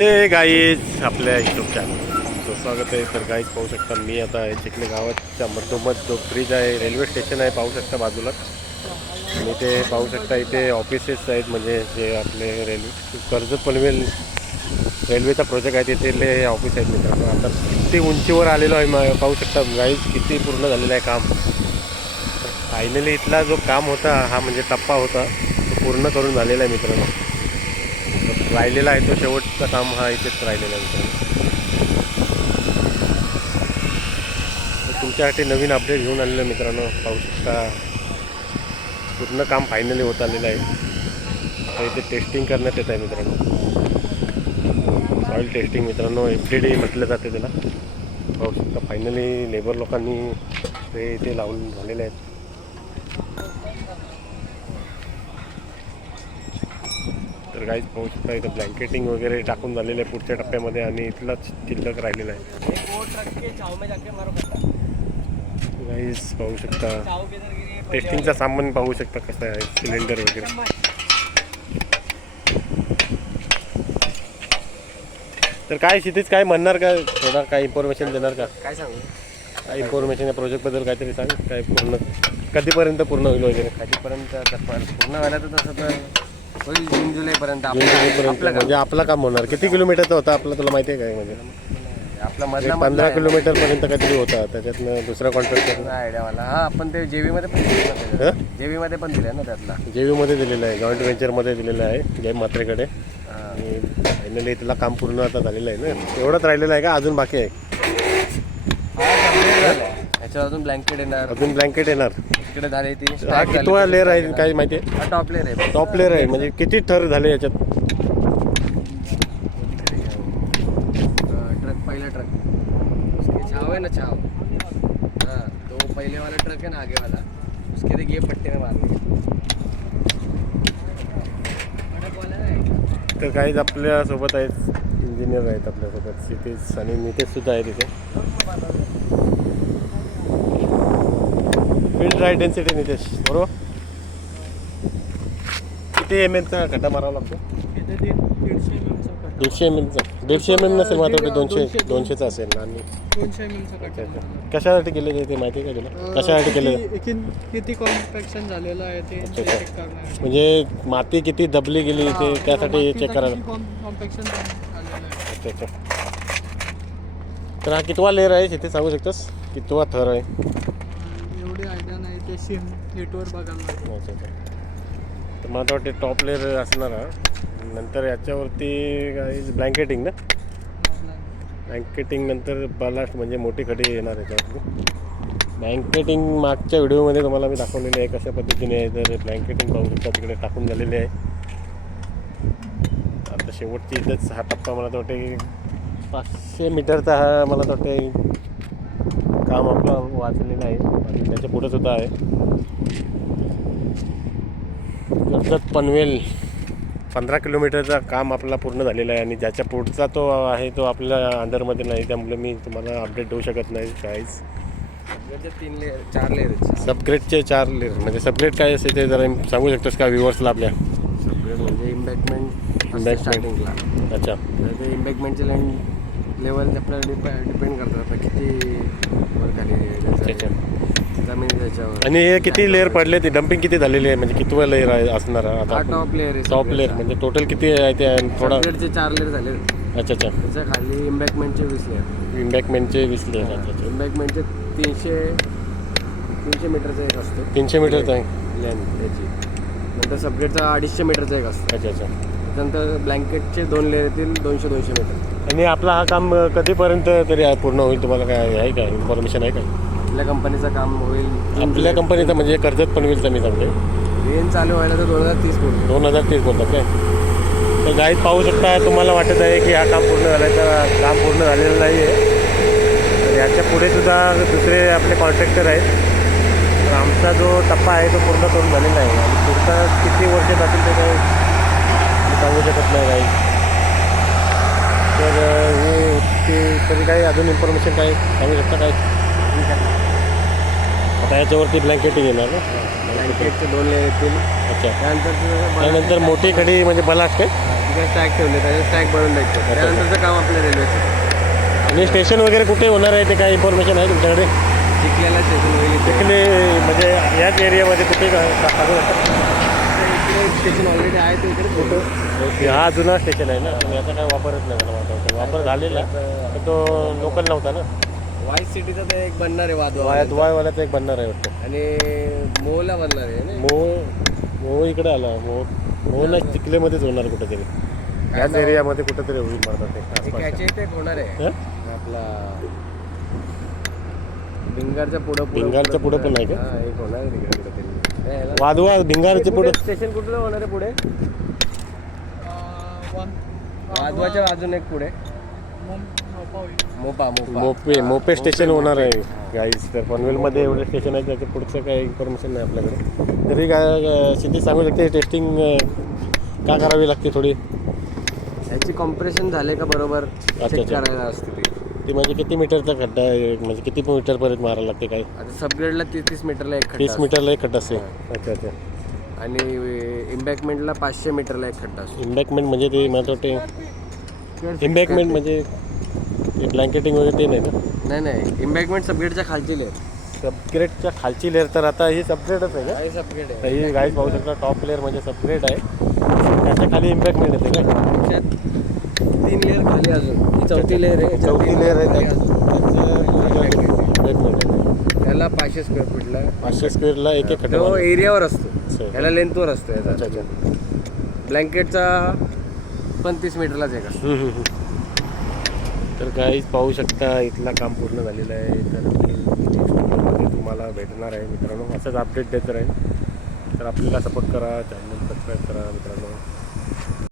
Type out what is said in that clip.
हे गाईज आपल्या YouTube channel स्वागत आहे. तर गाईज पाहू शकता मी आता आहे गावाच्या मधोमध जो ब्रिज आहे रेल्वे स्टेशन आहे पाहू शकता बाजूला. आणि ते पाहू शकता इथे ऑफिसेस आहेत म्हणजे जे आपले रेल्वे कर्जत पनवेल रेल्वेचा प्रोजेक्ट आहे तिथे ऑफिस आहेत मित्रांनो. आता किती उंचीवर आलेलो आहे पाहू शकता गाईज किती पूर्ण झालेलं आहे काम. फायनली इथला जो काम होता हा म्हणजे टप्पा होता तो पूर्ण करून झालेला आहे मित्रांनो. राहिलेला आहे तो शेवटचा काम हा इथेच राहिलेला आहे. मित्रांनो तुमच्यासाठी नवीन अपडेट घेऊन आलेलं आहे मित्रांनो. पाहू शकता पूर्ण काम फायनली होत आलेलं आहे. आता इथे टेस्टिंग करण्यात येत आहे मित्रांनो. सॉईल टेस्टिंग मित्रांनो एफ डी डी म्हटलं जाते त्याला. पाहू शकता फायनली लेबर लोकांनी ते इथे लावून झालेले आहेत. तर काहीच पाहू शकता इथं ब्लँकेटिंग वगैरे टाकून झालेलं आहे पुढच्या टप्प्यामध्ये आणि इथलाच शिल्लक राहिलेला आहे. काहीच पाहू शकता. टेस्टिंगचा सामान पाहू शकता कसं आहे सिलेंडर वगैरे. तर काय क्षितिज काय म्हणणार का? थोडा काय इन्फॉर्मेशन देणार का? काय सांगू? काय इन्फॉर्मेशन या प्रोजेक्टबद्दल काहीतरी सांग? काय पूर्ण कधीपर्यंत पूर्ण होईल वगैरे? कधीपर्यंत पूर्ण व्हायला तर तसं तर होईल जून जुलैपर्यंत म्हणजे आपला काम होणार. किती किलोमीटरचा होता आपला? तुला माहिती आहे काय? म्हणजे आपला मधला पंधरा किलोमीटर पर्यंत काहीतरी होता. त्याच्यातनं दुसरा कॉन्ट्रॅक्टर आयडिया मला हा आपण ते जेवी मध्ये पण दिले ना जेवी मध्ये पण दिले ना त्यातला. जेवीमध्ये दिलेलं आहे. जॉईंट व्हेंचरमध्ये दिलेलं आहे. जय मात्रेकडे. आणि फायनली इथलं काम पूर्ण आता झालेलं आहे ना. एवढंच राहिलेलं आहे का? अजून बाकी आहे. हा, complete झालंय. याच्यावर अजून ब्लँकेट येणार. अजून ब्लँकेट येणार. इकडे झाली ती हा कितवा लेअर आहे काय माहिती? आहे टॉप लेअर आहे. टॉप लेअर आहे म्हणजे किती थर झाले याच्यात? ट्रक पहिला ट्रक. उसके छाव है ना छाव? हाँ तो पहले वाला ट्रक है ना आगे वाला उसके देखिए ये पट्टे में मारने तर काहीच आपल्यासोबत आहेत इंजिनियर आहेत आपल्यासोबत. सितेश आणि नितेश सुद्धा आहे तिथे. फील्ड ड्राय डेन्सिटी नितेश बरोबर? किती एम एमचा खड्डा मारावा लागतो? दीडशे एम एमचा दीडशे एम एम नसेल वाटतं दोनशे दोनशेचा असेल आणि दोनशे एम एमचा अच्छा अच्छा. कशासाठी केलेलं ते माहिती आहे का तुला? कशासाठी केलेलं किती कॉम्पॅक्शन झालेलं आहे ते अच्छा, check अच्छा. करणार आहे. म्हणजे माती किती दबली गेली ते त्यासाठी चेक करायला. किती कॉम- कॉम्पॅक्शन झालेलं आहे. अच्छा अच्छा. तर हा कितवा लेअर आहे तिथे सांगू शकतोस? कितवा थर आहे? सिम नेटवर बघायला लागेल अच्छा अच्छा तर मला तर वाटते टॉप लेअर असणार हा. नंतर याच्यावरती काही ब्लँकेटिंग ना? ब्लँकेटिंग नंतर बालास्ट म्हणजे मोठी खडी येणार याच्यावरती. ब्लँकेटिंग मागच्या व्हिडिओमध्ये तुम्हाला मी दाखवलेली आहे कशा पद्धतीने आहे तर ब्लँकेटिंग पाहू शकता तिकडे टाकून झालेले आहे. आता शेवटची इथंच हा टप्पा मला तर वाटते पाचशे मीटरचा हा मला तर वाटते काम आपलं वाचलेलं आहे. आणि त्याच्या पुढे सुद्धा आहे. कर्जत पनवेल. पंधरा किलोमीटरचा काम आपला पूर्ण झालेला आहे. आणि ज्याच्या पुढचा तो आहे तो आपल्या अंडरमध्ये नाही. त्यामुळे मी तुम्हाला अपडेट देऊ शकत नाही काहीच तीन लेअर चार लेअर सबग्रेडचे चार लेअर म्हणजे सबग्रेड काय असेल ते जरा सांगू शकतोस का व्ह्युअर्सला आपल्या? सगळे म्हणजे इम्बॅकमेंट. स्टार्टिंगला अच्छा. इम्बॅकमेंटचे लँड लेवल आपल्याला डिपेंड डिपेंड करतात आता किती वर खाली अच्छा जमीन त्याच्यावर. आणि हे किती लेअर पडले ते डम्पिंग किती झालेली आहे? म्हणजे कितवा लेअर आहे असणार हा आता टॉप लेअर आहे टॉप लेअर म्हणजे टोटल किती आहे ते थोडा अपग्रेडचे चार लेअर झाले अच्छा अच्छा. त्याच्याखाली इम्बॅकमेंटचे वीस लेअर इम्बॅकमेंटचे वीस लेअर अच्छा अच्छा. इम्बॅकमेंटचे तीनशे तीनशे मीटरचा एक असतो. तीनशे मीटरचा आहे? लेंथ त्याची. नंतर सबग्रेडचा अडीचशे मीटरचा एक असतो. अच्छा अच्छा. त्यानंतर ब्लँकेटचे दोन लेअर येतील दोनशे दोनशे मीटर आणि आपला हा काम कधीपर्यंत तरी पूर्ण होईल तुम्हाला काय आहे का इन्फॉर्मेशन आहे का आपल्या कंपनीचं काम होईल आपल्या कंपनीचं म्हणजे कर्जत पनवेलचं मी सांगते रेन चालू व्हायला तर दोन हजार तीस पूर्ण दोन हजार तीस बोलतात काय? तर गाईड पाहू शकता तुम्हाला वाटत आहे की हा काम पूर्ण झालं तर काम पूर्ण झालेलं नाही आहे तर याच्यापुढे सुद्धा दुसरे आपले कॉन्ट्रॅक्टर आहेत. तर आमचा जो टप्पा आहे तो पूर्ण करून झालेला आहे. आणि पुढचा किती वर्ष जातील ते काही सांगू शकत नाही काही तर हे ते तरी काही अजून इन्फॉर्मेशन काय सांगू शकता काय? आता याच्यावरती ब्लँकेटिंग येणार ना? ब्लँकेटचे दोन लेअर येतील. अच्छा. त्यानंतर त्यानंतर मोठी खडी म्हणजे बलाट काय? तिकडे स्टॅक ठेवले त्याचे स्टॅक बनवून द्यायचे त्यानंतरचं काम आपल्या रेल्वेचं आणि स्टेशन वगैरे कुठे होणार आहे ते काय इन्फॉर्मेशन आहे तुमच्याकडे? चिखल्याला स्टेशन इथे. तिकडे म्हणजे याच एरियामध्ये कुठे का- का- सांगू शकता? इकडे स्टेशन ऑलरेडी आहे ते इकडे फोटो. हा जुना स्टेशन आहे ना तुम्ही आता काय वापरत नाही मला वाटतं. वापर झालेला पण तो लोकल नव्हता ना? वाईट सिटीचं ते एक बनणार आहे वादवा वाया दुवायवाल्याचं एक बनणार आहे वाटतं. आणि मोहला बनणार आहे ना? मोह मोह इकडे आला. मोह मोह ना चिखलेमध्येच होणार कुठेतरी. याच एरियामध्ये कुठेतरी होईल म्हणतात ते इथे होणार आहे? आपला भिंगारच्या पुढं भिंगारच्या पुढं पण आहे. का? एक होणार तिकडे कुठेतरी. वादवा भिंगारचे पुढे स्टेशन कुठलं होणार आहे पुढे? वन वादवाच्या बाजूने एक पुढे. मोपा मोपा. मोपे मोपे स्टेशन होणार आहे. गाईज तर पनवेलमध्ये एवढे स्टेशन आहे त्याचं पुढचं काही इन्फॉर्मेशन नाही आपल्याकडे. तरी काय सिद्धी सांगू शकते टेस्टिंग का करावी लागते थोडी? याची कॉम्प्रेशन झाले का बरोबर? अच्छा, चेक अच्छा. करायला असते ती. ती म्हणजे किती मीटरचा खड्डा आहे? म्हणजे किती मीटरपर्यंत मारायला लागते काय? आता सबग्रेडला तीस तीस मीटरला एक खड्डा तीस असतो. मीटरला एक खड्डा असेल. अच्छा अच्छा. आणि इम्बॅकमेंटला पाचशे मीटरला एक खड्डा असतो. इम्बॅकमेंट म्हणजे ते मला वाटते इम्बॅकमेंट म्हणजे ते ब्लँकेटिंग वगैरे ते नाही ना नाही नाही. इम्बॅकमेंट सबग्रेडच्या खालची लेअर सबग्रेडच्या खालची लेअर तर आता ही सबग्रेडच आहे का? सबग्रेड तर आहे. ही गाईज पाहू शकता टॉप लेअर म्हणजे सबग्रेड आहे. त्याच्याखाली इम्पॅक्टमेंट येते काय त्याच्यात तीन लेअर खाली अजून. ही चौथी लेअर आहे चौथी लेअर आहे त्याचं. त्याला पाचशे स्क्वेअर फूटला पाचशे स्क्वेअरला एक एक खड्डा तो. एरियावर असं असतो आहे. याला लेंथवर असतो याचा. अच्छा ब्लँकेटचा पण तीस मीटरलाच हम्म, हम्म. तर काहीच पाहू शकता इथलं काम पूर्ण झालेलं आहे. तर मी next व्हिडिओमध्ये तुम्हाला भेटणार आहे मित्रांनो. असंच अपडेट देत राहील. तर आपल्याला सपोर्ट करा चॅनल सबस्क्राईब करा मित्रांनो.